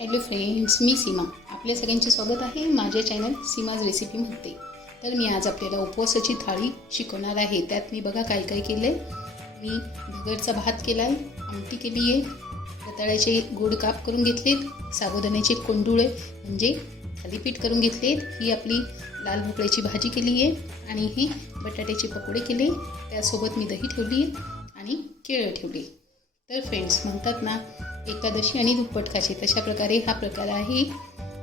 Hello friends, मी सीमा. आपल्या सगळ्यांचे स्वागत आहे माझ्या चॅनल सीमाज रेसिपीमध्ये. तर मी आज आपल्याला उपवासाची थाळी शिकवणार आहे. त्यात मी बघा काय काय केलं आहे. मी भगरचा भात केला आहे, आमटी केली आहे, रताळ्याचे गोड काप करून घेतलेत, साबुदाण्याचे कोंडुळे म्हणजे थालीपीठ करून घेतलेत, ही आपली लाल भोपळ्याची भाजी केली आहे आणि ही बटाट्याचे पकोडे केले. त्यासोबत मी दही ठेवली आहे आणि केळं ठेवली. तर फ्रेंड्स, म्हणतात ना एकादशी आणि दुप्पट खाशी, तशा प्रकारे हा प्रकार आहे.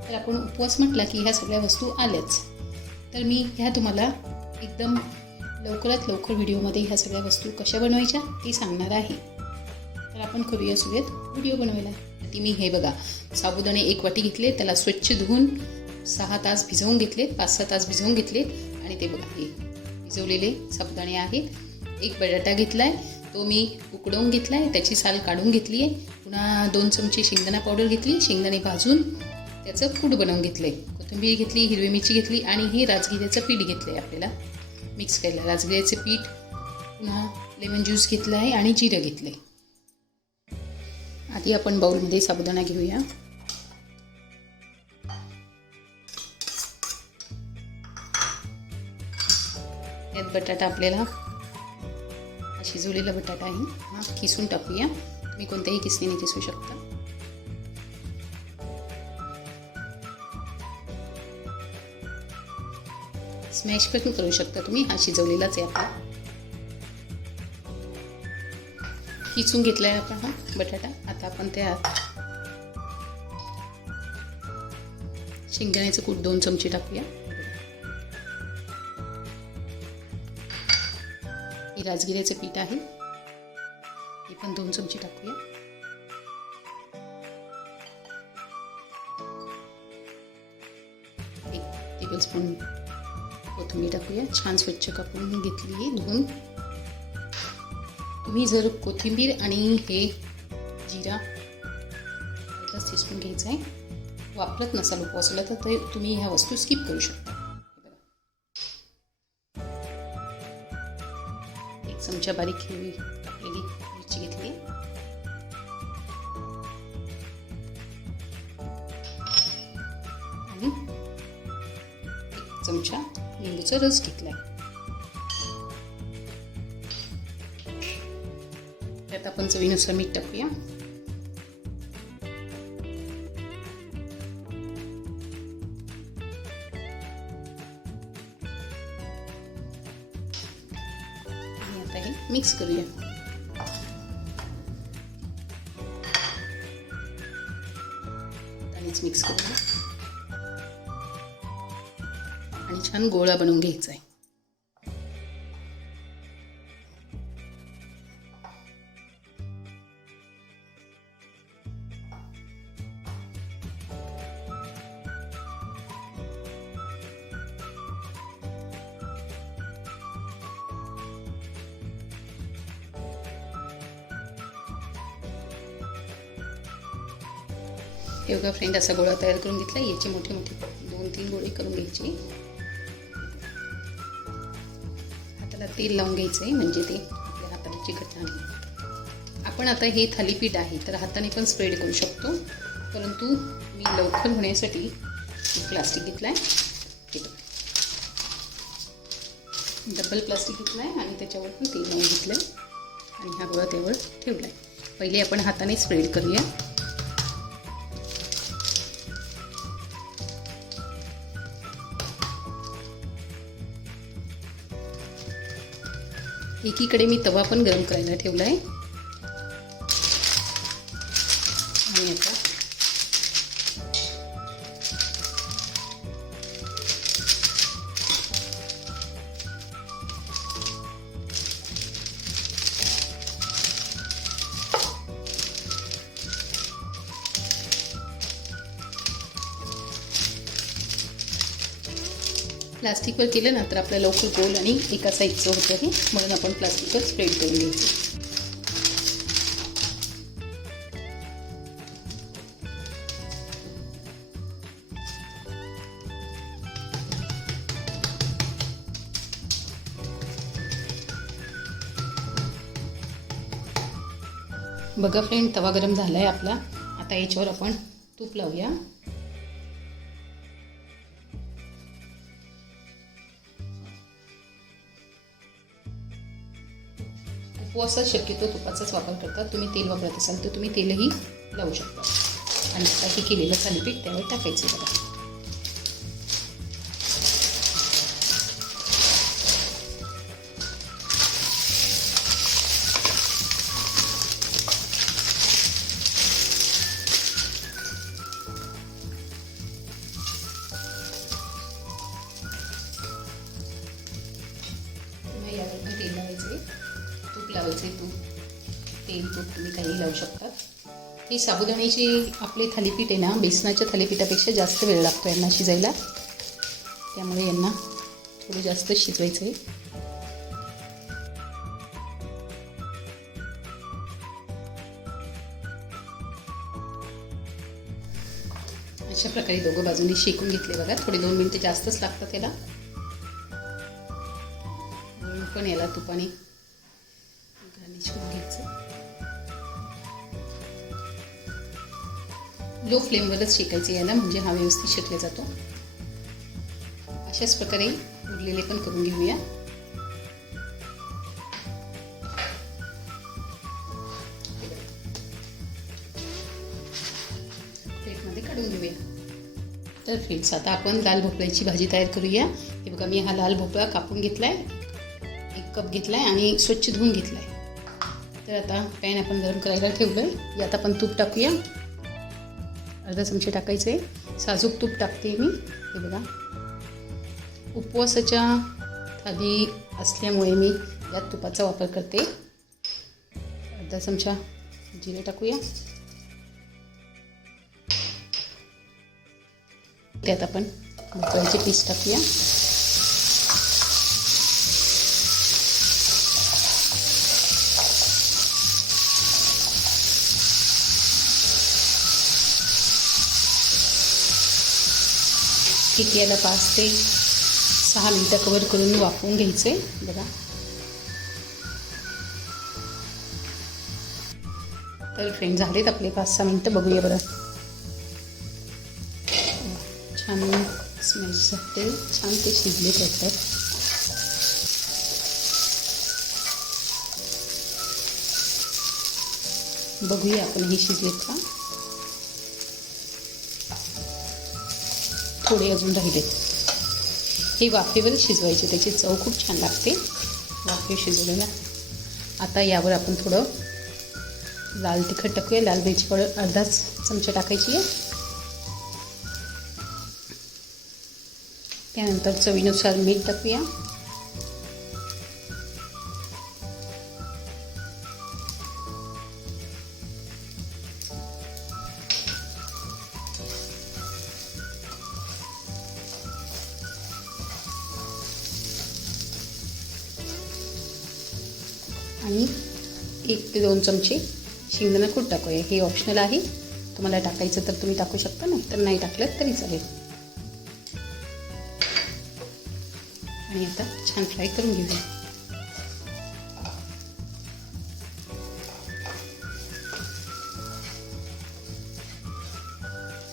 तर आपण उपवास म्हटला की ह्या सगळ्या वस्तू आल्याच. तर मी ह्या तुम्हाला एकदम लवकरात लवकर व्हिडिओमध्ये ह्या सगळ्या वस्तू कशा बनवायच्या ते सांगणार आहे. तर आपण करूया सुरुवात व्हिडिओ बनवायला. ती मी हे बघा साबुदाणे 1 वाटी घेतले, त्याला स्वच्छ धुवून 6 तास भिजवून घेतले, 5-6 तास भिजवून घेतले आणि ते बघा हे भिजवलेले साबुदाणे आहेत. 1 बटाटा घेतला आहे, तो मी उकडवून घेतला आहे, त्याची साल काढून घेतली आहे. पुन्हा 2 चमचे शेंगदाणा पावडर घेतली, शेंगदाणे भाजून त्याचं कूट बनवून घेतलं आहे. कोथिंबीर घेतली, हिरवी मिरची घेतली आणि हे राजगिऱ्याचं पीठ घेतलं आहे आपल्याला मिक्स करायला. राजगिऱ्याचे पीठ, पुन्हा लेमन ज्यूस घेतला आहे आणि जिरं घेतलं आहे. आधी आपण बाउलमध्ये साबुदाणा घेऊया. यात बटाटा आपल्याला शिजवलेला बटाटा आहे, हा किसून टाकूया. तुम्ही कोणत्याही किसणीने किसू शकता. स्मॅश पण करू शकता तुम्ही, हा शिजवलेलाच आहे आपला. किसून घेतला आहे आपण हा बटाटा. आता आपण त्यात शेंगदाण्याचं कूट 2 चमचे टाकूया. हे राजगिऱ्याचं पीठ आहे, हे पण 2 चमचे टाकूया. एक टेबलस्पून कोथिंबीर टाकूया. छान स्वच्छ कापून घेतली आहे, धुवून. तुम्ही जर कोथिंबीर आणि हे जिरा शिजवून घ्यायचं आहे वापरत नसाल उपवासाला, तर ते तुम्ही ह्या वस्तू स्किप करू शकता. 1 चमचा बारीक हिरवी कापलेली मिरची घेतली, आणि 1 चमचा लिंबूचा रस घेतलाय. त्यात आपण चवीनुसार मीठ टाकूया. आता हे मिक्स करूया. आणि मिक्स करूया आणि छान गोळा बनवून घ्यायचा आहे. हे बघा फ्रेंड, असा गोळा तयार करून घेतला. याचे मोठे मोठे 2-3 गोळे करून घ्यायचे. हाताला तेल लावून घ्यायचं आहे, म्हणजे ते आपल्या हाताला चिकटणार नाही. आपण आता हे थालीपीठ आहे तर हाताने पण स्प्रेड करू शकतो, परंतु मी लवकर होण्यासाठी प्लास्टिक घेतलं आहे. हे बघा डबल प्लास्टिक घेतलं आहे आणि त्याच्यावर पण तेल लावून घेतलं आहे आणि हा गोळा त्यावर ठेवला आहे. पहिले आपण हाताने स्प्रेड करूया. एकीकडे मी तवा पण गरम करायला ठेवला आहे आणि आता प्लास्टिकवर केलं ना तर आपल्याला लवकर गोल आणि एका साईजचं होतं हे, म्हणून आपण प्लास्टिकवर स्प्रेड करून घ्यायचं. बघा फ्रेंड, तवा गरम झाला आहे आपला. आता याच्यावर आपण तूप लावूया. उपवासात शक्यतो तुपाचाच वापर करतात. तुम्ही तेल वापरत असाल तर तुम्ही तेलही लावू शकता. आणि आता हे केलेलं थालीपीठ त्यावर टाकायचं बघा. यावर तेल लावायचे, तूप लावायचे. तेल तूप तुम्ही काही लावू शकतात. ही साबुदाण्याची आपले थालीपीठ आहे ना, बेसनाच्या थालीपीठापेक्षा जास्त वेळ लागतो यांना शिजायला. त्यामुळे यांना थोडं जास्त शिजवायचं आहे. अशा प्रकारे दोघं बाजूनी शेकून घेतले बघा. थोडे 2 मिनिटं जास्तच लागतात त्याला. पण याला तुपाने गार्निश करून घ्यायचं. लो फ्लेमवरच शेकायचे याला, म्हणजे हा व्यवस्थित शेकला जातो. अशाच प्रकारे उरलेले पण करून घेऊया. प्लेटमध्ये काढून घेऊया. तर फ्रेंड्स, आता आपण लाल भोपळ्याची भाजी तयार करूया. हे बघा, मी हा लाल भोपळा कापून घेतलाय, 1 कप घेतलाय आणि स्वच्छ धुवून घेतलाय. तर आता पॅन आपण गरम करायला ठेवलंय. यात आपण तूप टाकूया. अर्धा चमचे टाकायचे. साजूक तूप टाकते मी. हे बघा, उपवासाच्या थाली असल्यामुळे मी यात तुपाचा वापर करते. अर्धा चमचा जिरे टाकूया. त्यात आपण भोपळ्याचे पीस टाकूया. ठीक, याला 5 ते 6 मिनिटं कव्हर करून वाफवून घ्यायचे. बघा, तर फ्रेंड झालेत आपले 5-6 मिनिटं. बघूया बरं. छान स्मेल सुटते, छान ते शिजले जातात. बघूया आपण हे शिजलेत का. थोडे अजून राहिलेत. हे वाफेवर शिजवायचे, त्याची चव खूप छान लागते वाफे शिजवलेला. आता यावर आपण थोडं लाल तिखट टाकूया. लाल मिरची पावडर अर्धाच चमचा टाकायची आहे. त्यानंतर चवीनुसार मीठ टाकूया. आणि 1 ते 2 चमचे शेंगदाणा कूट टाकूया. हे ऑप्शनल आहे, तुम्हाला टाकायचं तर तुम्ही टाकू शकता, नाही तर नाही टाकलं तरी चालेल. आणि आता छान फ्राय करून घेऊया.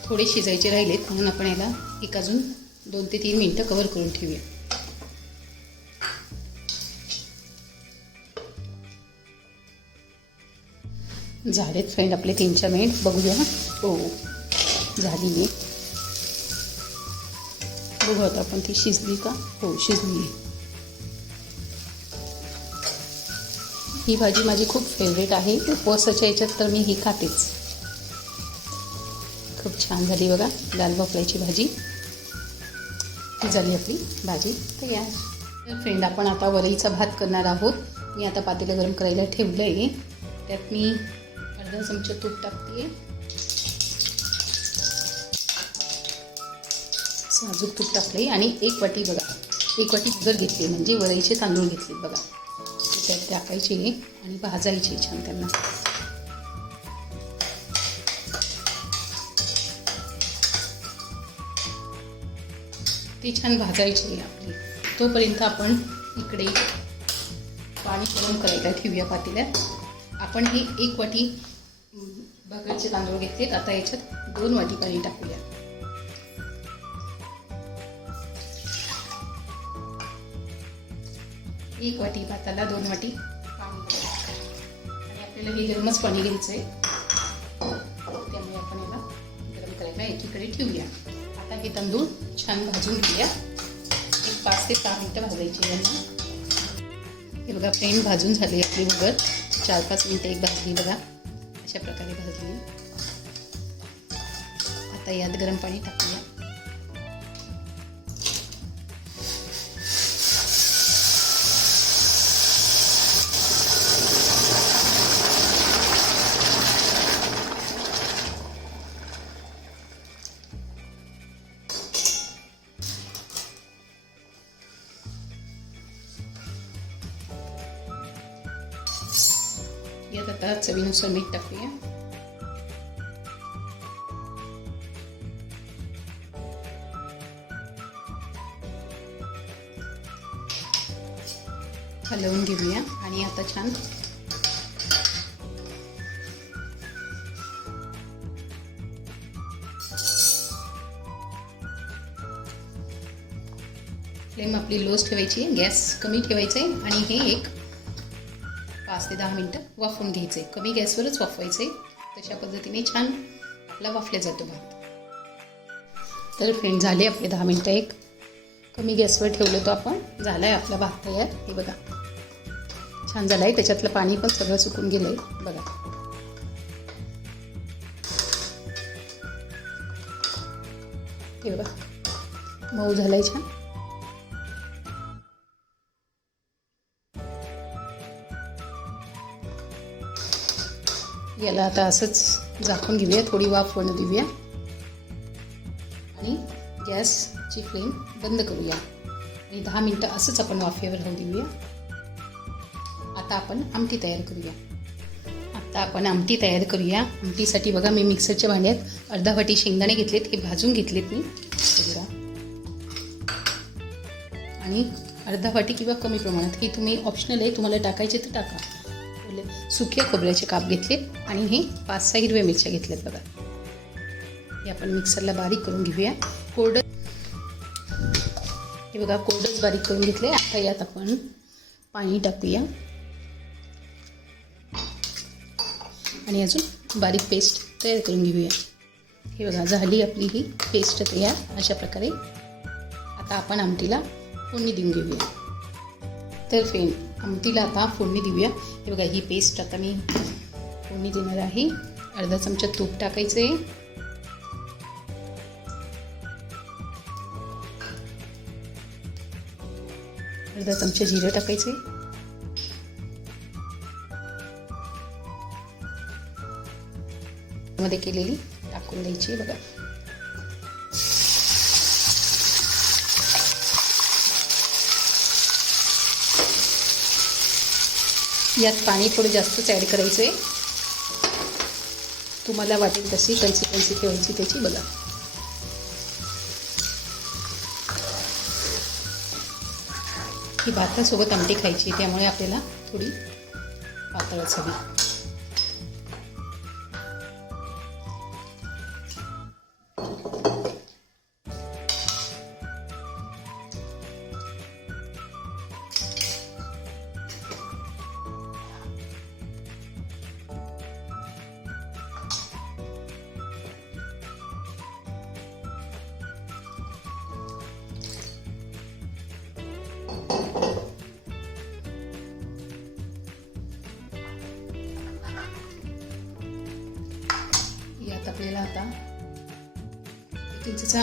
थोडे शिजायचे राहिलेत म्हणून आपण याला अजून 2 ते 3 मिनिटं कव्हर करून ठेवूया. झालेत फ्रेंड आपले 3-4 मिनिट. बघूया. हो, झाली आहे. बघू आता आपण ती शिजली का. हो, शिजली आहे. ही भाजी माझी खूप फेवरेट आहे. उपवासाच्या याच्यात तर मी ही खातेच. खूप छान झाली बघा लाल भोपळ्याची भाजी. ही झाली आपली भाजी तयार. तर फ्रेंड, आपण आता वरईचा भात करणार आहोत. मी आता पातेलं गरम करायला ठेवलं आहे. त्यात मी अर्धा चमचा तूप टाकते. साजूक तूप टाकले आणि 1 वाटी बघा, 1 वाटी भगर घेतली, म्हणजे वरईचे तांदूळ घेतले बघा. त्यात टाकायचे आणि भाजायचे छान त्यांना. ते छान भाजायचे आपले. तोपर्यंत आपण इकडे पाणी गरम करायला ठेवूया पातेल्यात. आपण हे 1 वाटी भगरचे तांदूळ घेतलेत. आता याच्यात 2 वाटी पाणी टाकूया. एक वाटी भाताला 2 वाटी पाणी. आणि आपल्याला हे गरमच पाणी घ्यायचं आहे, त्यामुळे आपण याला गरम करायला एकीकडे ठेवूया. आता हे तांदूळ छान भाजून घेऊया. एक 5 ते 6 मिनटं भाजायची यांना. हे बघा फ्रेंड, भाजून झाली आपली भगर. 4-5 मिनटं एक भाजली बघा, अशा प्रकारे भाजली. आता यात गरम पाणी टाकूया. यात आता चवीनुसार मीठ टाकूया. हलवून घेऊया आणि आता छान फ्लेम आपली लोच ठेवायची, गॅस कमी ठेवायचा आहे आणि हे एक 5 ते 10 मिनटं वाफवून घ्यायचे. कमी गॅसवरच वाफवायचे, तशा पद्धतीने छान आपला वाफल्या जातो भात. तर फ्रेंड, झाले आपले 10 मिनटं. एक कमी गॅसवर ठेवलं तो आपण. झाला आहे आपला भात तयार. हे बघा छान झाला आहे. त्याच्यातलं पाणी पण सगळं सुकून गेलं आहे बघा. हे बघा मऊ झालं आहे छान. याला आता असंच झाकून घेऊया, थोडी वाफ होणं देऊया आणि गॅसची फ्लेम बंद करूया आणि 10 मिनटं असंच आपण वाफेवर राहू देऊया. आता आपण आमटी तयार करूया. आमटीसाठी बघा मी मिक्सरच्या भांड्यात अर्धा वाटी शेंगदाणे घेतलेत. हे भाजून घेतलेत मी आणि अर्धा वाटी किंवा कमी प्रमाणात, हे तुम्ही ऑप्शनल आहे, तुम्हाला टाकायचे तर टाका. सुक्या खोबऱ्याचे काप घेतलेत आणि हे 5-6 हिरव्या मिरच्या घेतल्यात बघा. हे आपण मिक्सरला बारीक करून घेऊया. हे बघा कोरडंच बारीक करून घेतले. आता यात आपण पाणी टाकूया आणि अजून बारीक पेस्ट तयार करून घेऊया. हे बघा झाली आपली ही पेस्ट तयार. अशा प्रकारे आता आपण आमटीला फोडणी देऊन घेऊया. तर फ्रेंड, आमटीला आता फोडणी देऊया. हे बघा ही पेस्ट आता मी फोडणी देणार आहे. अर्धा चमचा तूप टाकायचं आहे. अर्धा चमचा जिरं टाकायचं आहे. मध्ये केलेली टाकून द्यायची बघा. यात पाणी थोडं जास्तच ॲड करायचं आहे. तुम्हाला वाटेल तशी कन्सिस्टन्सी ठेवायची त्याची बघा. ही भातासोबत आमटी खायची, त्यामुळे आपल्याला थोडी पातळच हवी. आपल्याला आता 1 इंचचा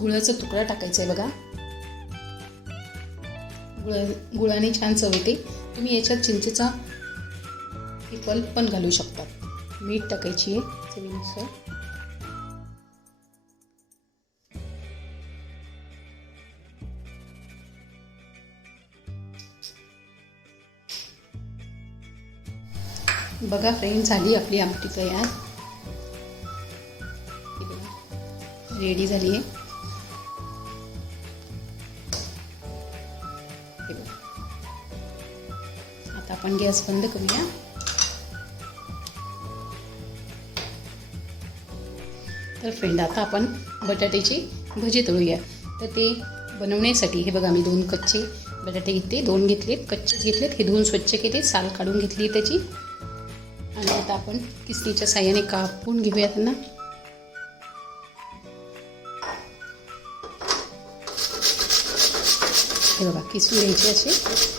गुळाचा तुकडा टाकायचा आहे बघा. गुळाने छान चव येते. तुम्ही याच्यात चिंचेचा पल्प पण घालू शकता. मीठ टाकायची आहे चवीनुसार. बघा फ्रेंड, झाली आपली आमटी तयार. रेडी झाली आहे. आता आपण गॅस बंद करूया तर फ्रेंड आता आपण बटाट्याची भजी तळूया. तर ते बनवण्यासाठी हे बघा मी 2 कच्चे बटाटे घेतले, 2 घेतलेत, कच्चेच घेतलेत. हे धुवून स्वच्छ केले, साल काढून घेतली त्याची. आणि आता आपण किसणीच्या साहाय्याने कापून घेऊया त्यांना. हे बघा किसून घ्यायचे असे.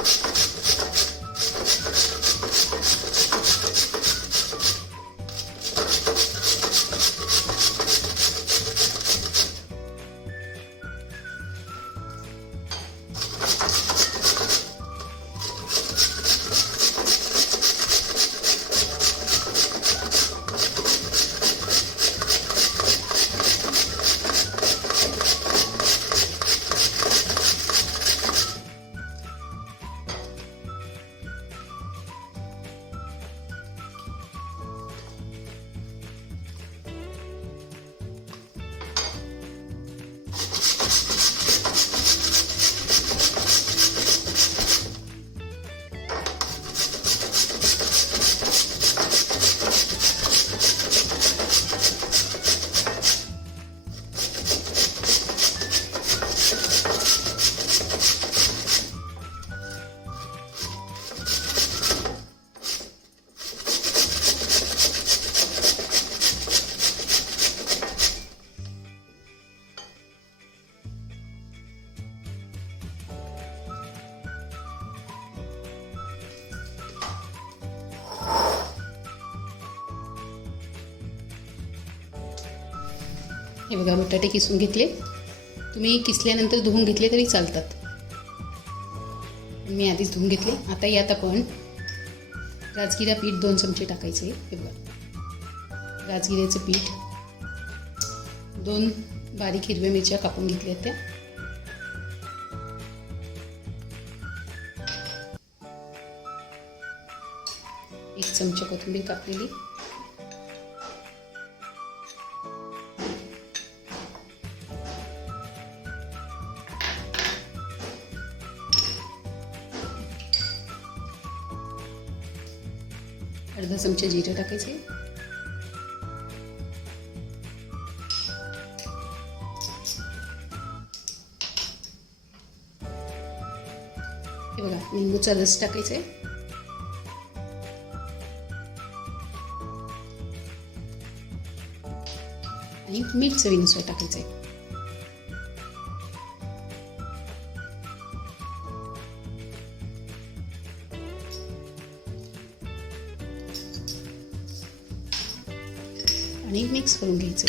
हे बघा बटाटे किसून घेतले. तुम्ही किसल्यानंतर धुवून घेतले तरी चालतात. मी आधीच धुवून घेतले. आता यात आपण राजगिरा पीठ 2 चमचे टाकायचे. हे बघा राजगिऱ्याचं पीठ, 2 बारीक हिरव्या मिरच्या कापून घेतल्या त्या, एक चमचा कोथिंबीर कापलेली, अर्धा चमचा जिरं टाकायचे, हे बघा लिंबूचा रस टाकायचा आहे, आणि मीठ चवीनुसार टाकायचं आहे. आणि मिक्स करून घ्यायचं.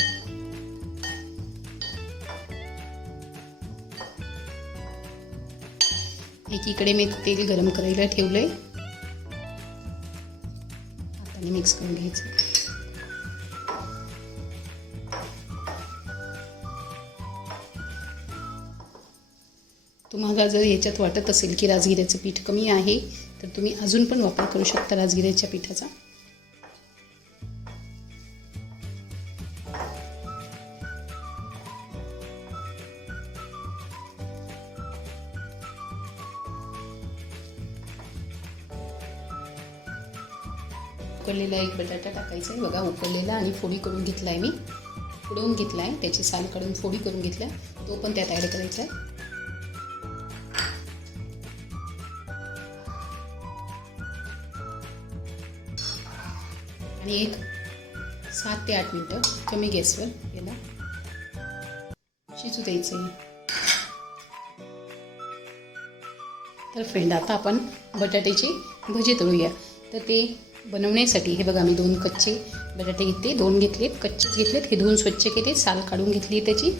एकीकडे मी तेल गरम करायला ठेवलंय. हाताने मिक्स करून घ्यायचं. तुम्हाला जर याच्यात वाटत असेल की राजगिऱ्याचं पीठ कमी आहे तर तुम्ही अजून पण वापर करू शकता राजगिऱ्याच्या पिठाचा. उकडलेला एक बटाटा टाकायचा आहे. बघा उकडलेला आणि फोडी करून घेतला आहे मी. उकडवून घेतला आहे, त्याची साल काढून फोडी करून घेतल्या, तो पण त्यात ॲड करायचा आहे. आणि एक 7 ते 8 मिनटं कमी गॅसवर याला शिजू द्यायचं आहे. तर फ्रेंड आता आपण बटाट्याची भजी तळूया. तर ते बनवण्यासाठी हे बघा मी 2 कच्चे बटाटे घेतले, 2 घेतलेत, कच्चेच घेतलेत. हे धुवून स्वच्छ केले, साल काढून घेतली त्याची.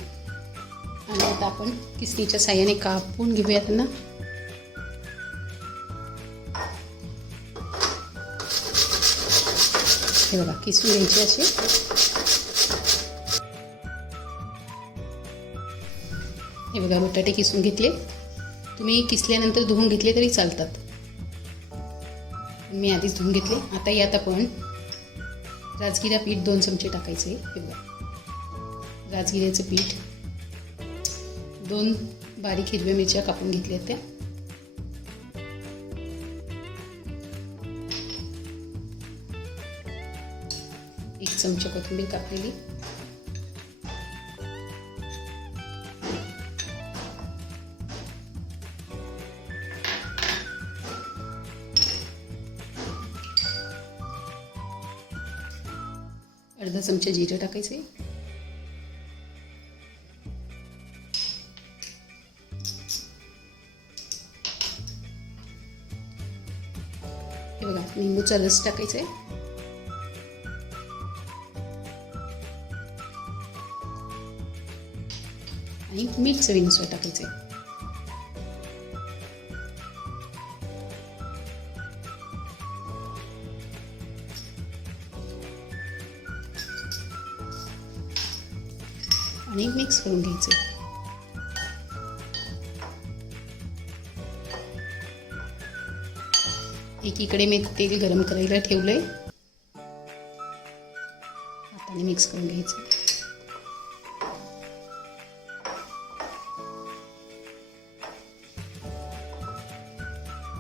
आणि आता आपण किसणीच्या साहाय्याने कापून घेऊया त्यांना. हे बघा किसून घ्यायचे असे. हे बघा बटाटे किसून घेतले. तुम्ही किसल्यानंतर धुवून घेतले तरी चालतात. मी आधीच धुवून घेतले. आता यात आपण राजगिरा पीठ 2 चमचे टाकायचे. हे बघा राजगिऱ्याचं पीठ, 2 बारीक हिरव्या मिरच्या कापून घेतल्या त्या, एक चमचा कोथिंबीर कापलेली, अर्धा चमचा जिरं टाकायचे, हे बघा लिंबूचा रस टाकायचा आहे, आणि मीठ चवीनुसार टाकायचे. आणि मिक्स करून घ्यायचे. एकीकडे मी तेल गरम करायला ठेवलंय, हाताने मिक्स करून घ्यायचं.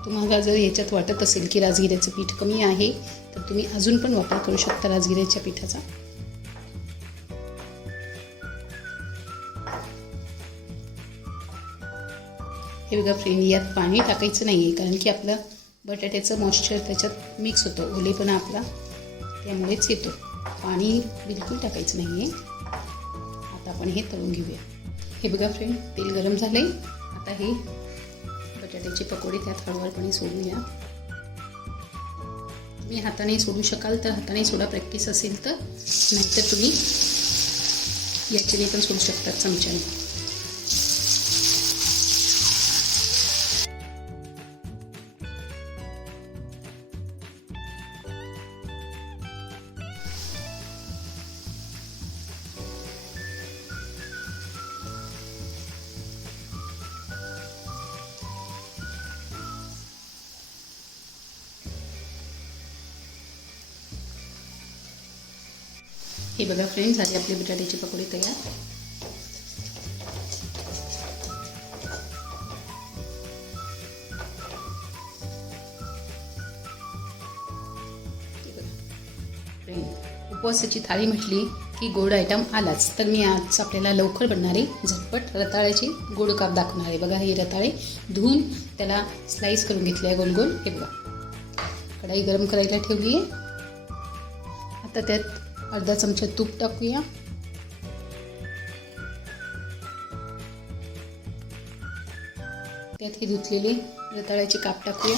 तुम्हाला जर याच्यात वाटत असेल की राजगिऱ्याचं पीठ कमी आहे तर तुम्ही अजून पण वापर करू शकता राजगिऱ्याच्या पिठाचा. हे बघा फ्रेंड, यात पाणी टाकायचं नाही आहे, कारण की आपलं बटाट्याचं मॉइश्चर त्याच्यात मिक्स होतं, ओलेपणा आपला त्यामुळेच येतो. पाणी बिलकुल टाकायचं नाही आहे. आता आपण हे तळून घेऊया. हे बघा फ्रेंड, तेल गरम झालं आहे. आता हे बटाट्याचे पकोडे त्यात हळूवारपणे सोडूया. तुम्ही हाताने सोडू शकाल तर हाताने सोडा, प्रॅक्टिस असेल तर, नाहीतर तुम्ही याच्याने पण सोडू शकता चमच्याने. हे बघा फ्रेंड्स, झाले आपले बटाट्याचे पकोडे तयार. उपवासाची थाळी म्हटली की गोड आयटम आलाच, तर मी आज आपल्याला लवकर बनणारे झटपट रताळ्याचे गोड काप दाखवणार आहे. बघा, हे रताळे धुवून त्याला स्लाइस करून घेतले आहे गोल गोल. हे बघा, कढाई गरम करायला ठेवली आहे. आता त्यात अर्धा चमचा तूप टाकूया. त्यात हे धुतलेले रताळ्याचे काप टाकूया.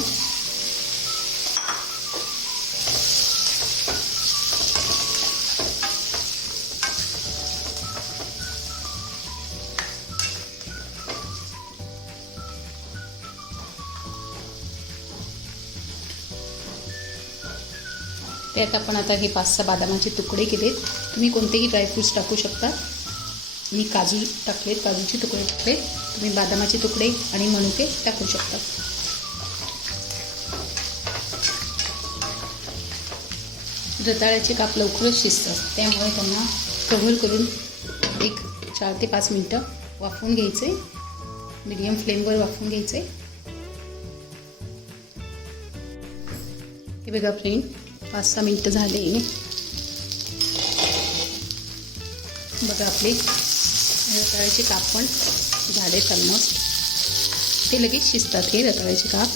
त्यात आपण आता हे 5-6 बदामाचे तुकडे केलेत. तुम्ही कोणतेही ड्रायफ्रूट्स टाकू शकता. मी काजू टाकलेत, काजूचे तुकडे टाकलेत. तुम्ही बदामाचे तुकडे आणि मनुके टाकू शकता. रताळ्याचे काप लवकरच शिजतात, त्यामुळे त्यांना कव्हर करून एक 4 ते 5 मिनटं वाफवून घ्यायचे. मीडियम फ्लेमवर वाफवून घ्यायचे. हे बघा फ्रेंड, 5-6 मिनटं झाले. बघा, आपले रताळ्याचे काप पण झालेत ऑलमोस्ट. ते लगेच शिजतात हे रताळ्याचे काप.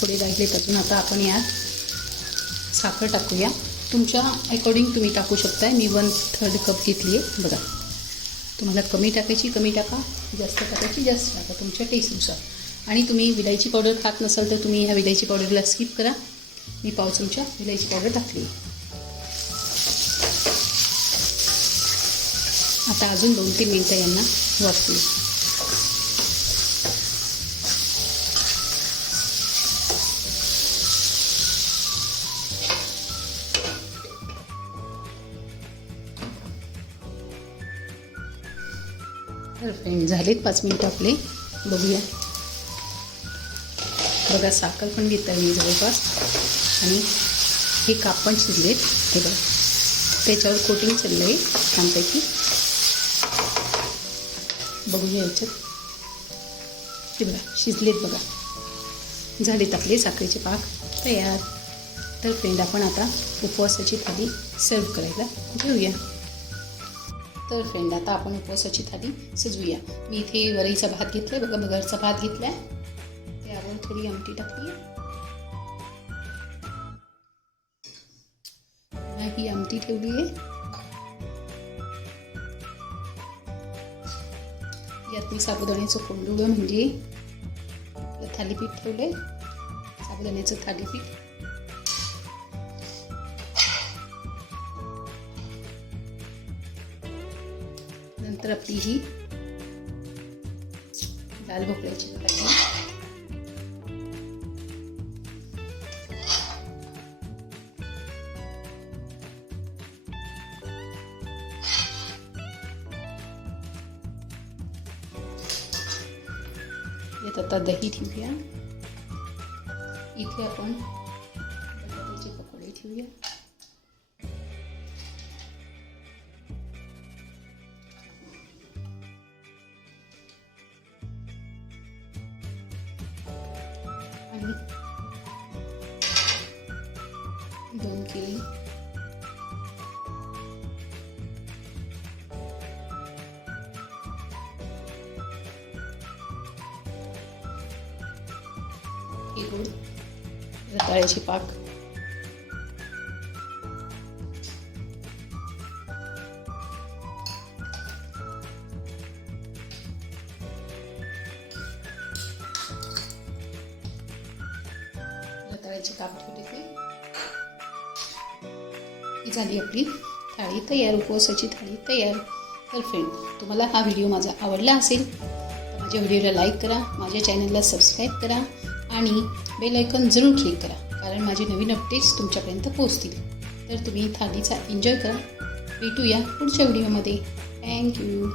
थोडे राहिलेत अजून. आता आपण यात साखर टाकूया. तुमच्या अकॉर्डिंग तुम्ही टाकू शकताय. मी 1/3 कप घेतली आहे. बघा, तुम्हाला कमी टाकायची कमी टाका, जास्त टाकायची जास्त टाका, तुमच्या टेस्टनुसार. आणि तुम्ही विलायची पावडर खात नसाल तर तुम्ही ह्या विलायची पावडरला स्किप करा. मी पाव चमचा विलायची पावडर टाकली. आता अजून 2-3 मिनटं यांना वाफवू. तर फ्रेंड, झालेत 5 मिनटं आपले. बघूया. बघा, साखर पण घेत आहे मी जवळपास, आणि हे काप पण शिजलेत. हे बघा, त्याच्यावर कोटिंग चाललं आहे छानपैकी. बघूया याच्यात. हे बघा, शिजलेत. बघा, झालेत आपले साखरेचे पाक तयार. तर फ्रेंड, आपण आता उपवासाची थाली सर्व करायला घेऊया. तर फ्रेंड, आता आपण उपवासाची थाली सजवूया. मी इथे वरईचा भात घेतला आहे. बघा, भगरचा भात घेतला आहे. त्यावर थोडी आमटी टाकली आहे. ही आमटी ठेवली आहे. यात मी साबुदाण्याचं कोंडुळं म्हणजे थालीपीठ ठेवलंय. साबुदाण्याचं थालीपीठ. नंतर आपली ही लाल भोपळ्याची भाजी. यात आता दही ठेवूया. इथे आपण बटाट्याचे पकोडे ठेवूया. आणि 2 केळी. हे गोड रताळ्याची पाक. रताळ्याची काप ठेवले ते. ही झाली आपली थाळी तयार. उपवासाची थाळी तयार. तर फ्रेंड, तुम्हाला हा व्हिडिओ माझा आवडला असेल तर माझ्या व्हिडिओला लाईक करा, माझ्या चॅनलला सबस्क्राईब करा आणि बेल आयकॉन जरूर क्लिक करा, कारण माझे नवीन अपडेट्स तुमच्यापर्यंत पोहोचतील. तर तुम्ही थालीचा एन्जॉय करा. भेटूया पुढच्या व्हिडिओमध्ये. थँक्यू.